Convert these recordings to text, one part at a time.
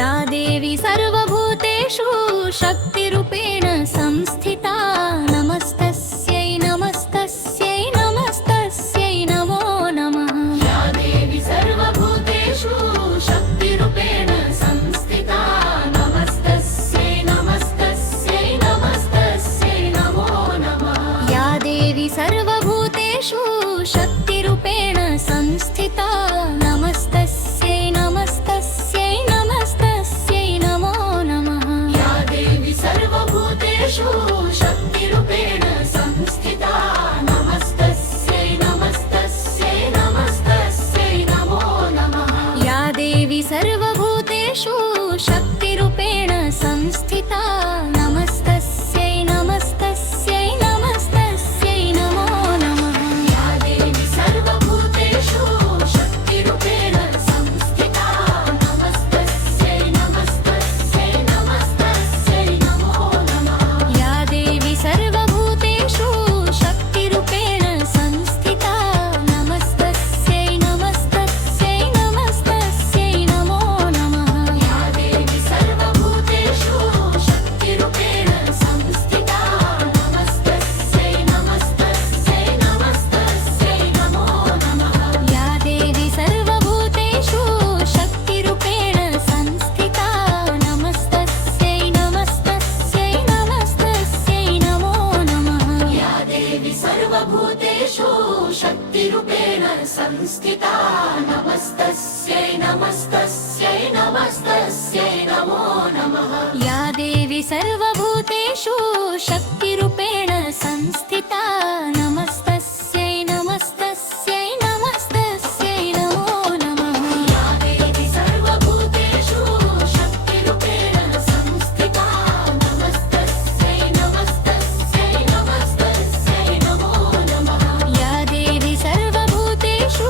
या देवी सर्वभूतेषु शक्तिरूपेण संस्थिता नमस्तस्यै नमस्तस्यै नमस्तस्यै नमो नमः। या देवी सर्वभूतेषु शक्तिरूपेण संस्थिता नमस्तस्यै नमस्तस्यै नमस्तस्यै नमो नमः। या देवी सर्वभूतेषु शक्तिरूपेण संस्थिता नमस्तस्यै नमस्तस्यै नमस्तस्यै नमो नमः। या देवी सर्वभूतेषु शक्तिरूपेण संस्थिता नमस्तस्यै नमस्तस्यै नमस्तस्यै नमो नमः। या देवी सर्वभूतेषु शक्तिरूपेण संस्थिता नमस्तस्यै नमस्तस्यै नमस्तस्यै नमो नमः। या देवी सर्वभूतेषु शक्तिरूपेण संस्थिता नमस्तस्यै नमस्तस्यै नमस्तस्यै नमो नमः। या देवी सर्वभूतेषु शक्तिरूपेण संस्थिता नमस्तस्यै नमस्तस्यै नमस्तस्यै नमो नमः। या देवी सर्वभूतेषु शक्तिरूपेण संस्थिता नमस्तस्यै नमस्तस्यै नमस्तस्यै नमो नमः। या देवी सर्वभूतेषु शक्तिरूपेण संस्थिता नमस्तस्यै नमस्तस्यै नमस्तस्यै नमो नमः। या देवी सर्वभूतेषु शक्तिरूपेण संस्थिता नमस्तस्यै नमस्तस्यै नमस्तस्यै नमो नमः। या देवी सर्वभूतेषु शक्तिरूपेण संस्थिता नमस्तस्यै नमस्तस्यै नमस्तस्यै नमो नमः। या देवी सर्वभूतेषु शक्तिरूपेण संस्थिता नमस्तस्यै नमस्तस्यै नमस्तस्यै नमो नमः। या देवी सर्वभूतेषु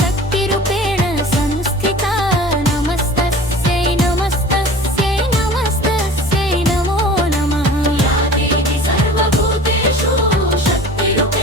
शक्तिरूपेण संस्थिता नमस्तस्यै नमस्तस्यै नमस्तस्यै नमो नमः। या देवी सर्वभूतेषु शक्तिरूपेण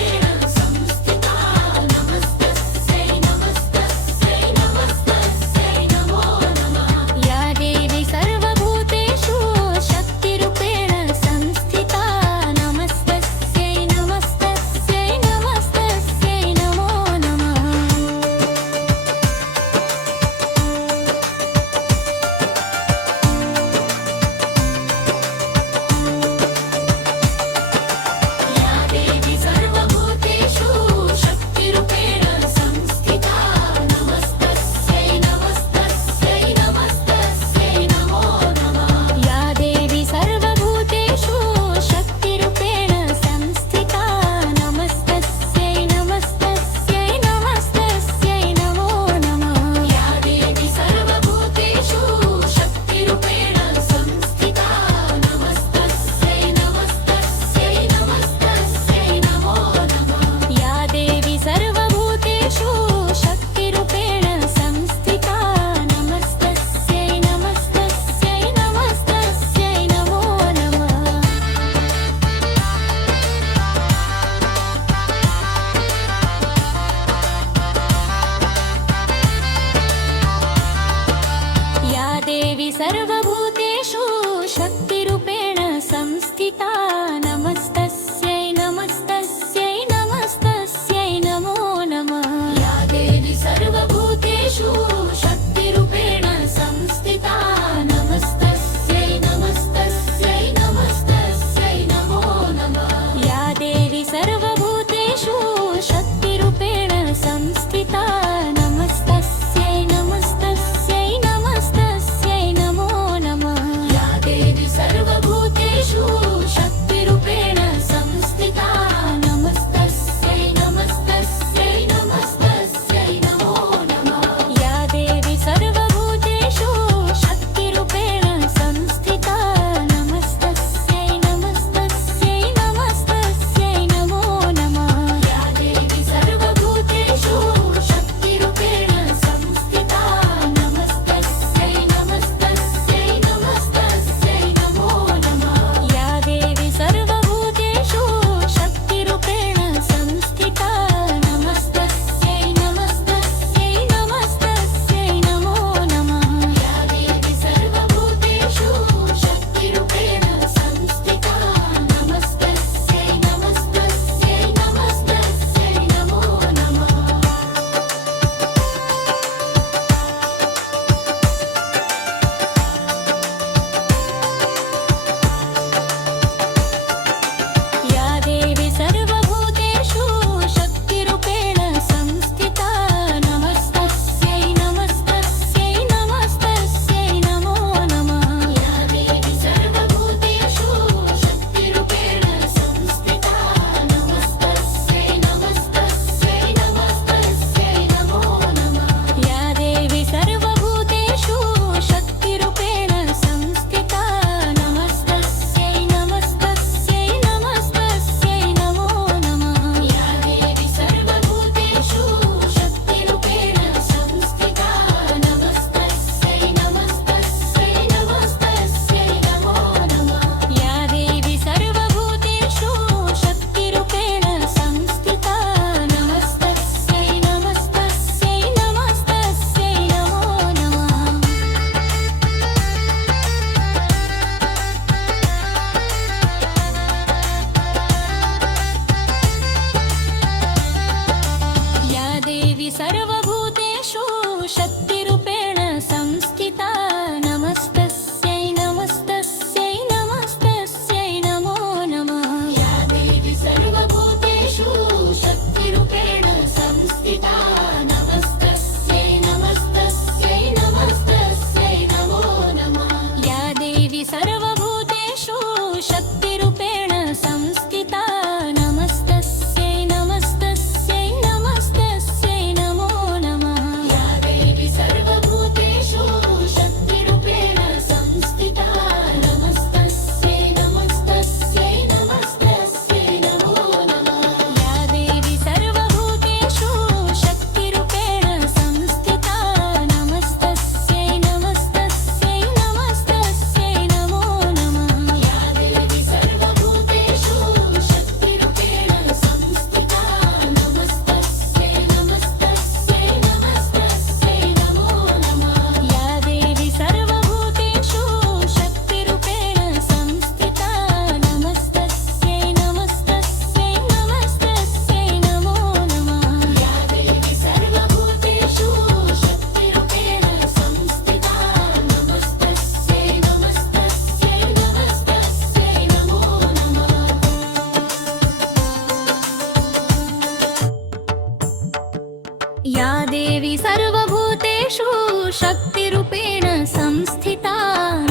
शक्तिरूपेण संस्थिता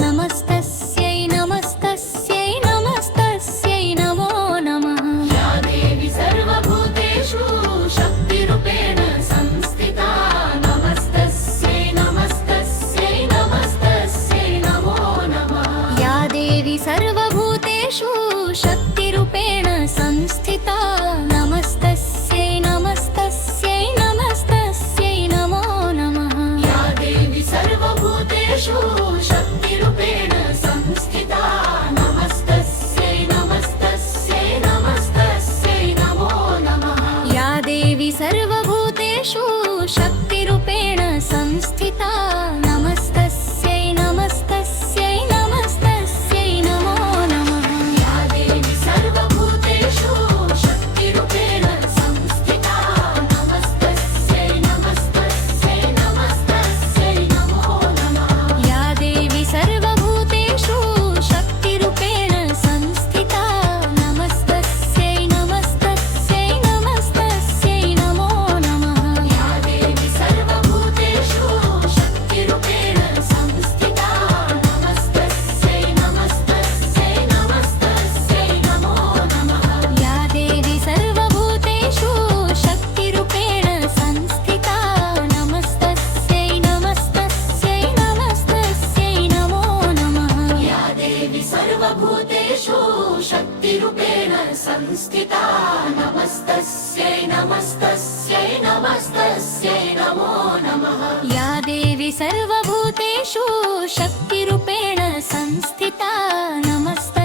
नमस्तस्यै नमस्तस्यै नमस्तस्यै नमो नमः या देवी सर्वभूतेषु शक्तिरूपेण संस्थिता नमस्तस्यै नमस्तस्यै नमस्तस्यै नमो नमः या देवी सर्वभूतेषु शक्तिरूपेण संस्थिता नमस्तस्यै नमस्तस्यै नमस्तस्यै नमो नमः या देवी सर्वभूतेषु शक्तिरूपेण संस्थिता नमस्तस्यै नमस्तस्यै नमस्तस्यै नमो नमः या देवी सर्वभूतेषु शक्तिरूपेण संस्थिता नमस्तस्यै नमस्तस्यै नमस्तस्यै नमो नमः या देवी सर्वभूतेषु शक्तिरूपेण संस्थिता नमस्तस्यै नमस्तस्यै नमस्तस्यै नमो नमः या देवी सर्वभूतेषु शक्तिरूपेण संस्थिता नमस्तस्यै नमस्तस्यै नमस्तस्यै नमो नमः या देवी सर्वभूतेषु शक्तिरूपेण संस्थिता नमस्तस्यै नमस्तस्यै नमस्तस्यै नमो नमः या देवी सर्वभूतेषु शक्तिरूपेण संस्थिता नमस्तस्यै नमस्तस्यै नमस्तस्यै नमो नमः या देवी सर्वभूतेषु शक्तिरूपेण संस्थिता नमस्तस्यै नमस्तस्यै नमस्तस्यै नमो नमः या देवी सर्वभूतेषु शक्तिरूपेण संस्थिता नमस्तस्यै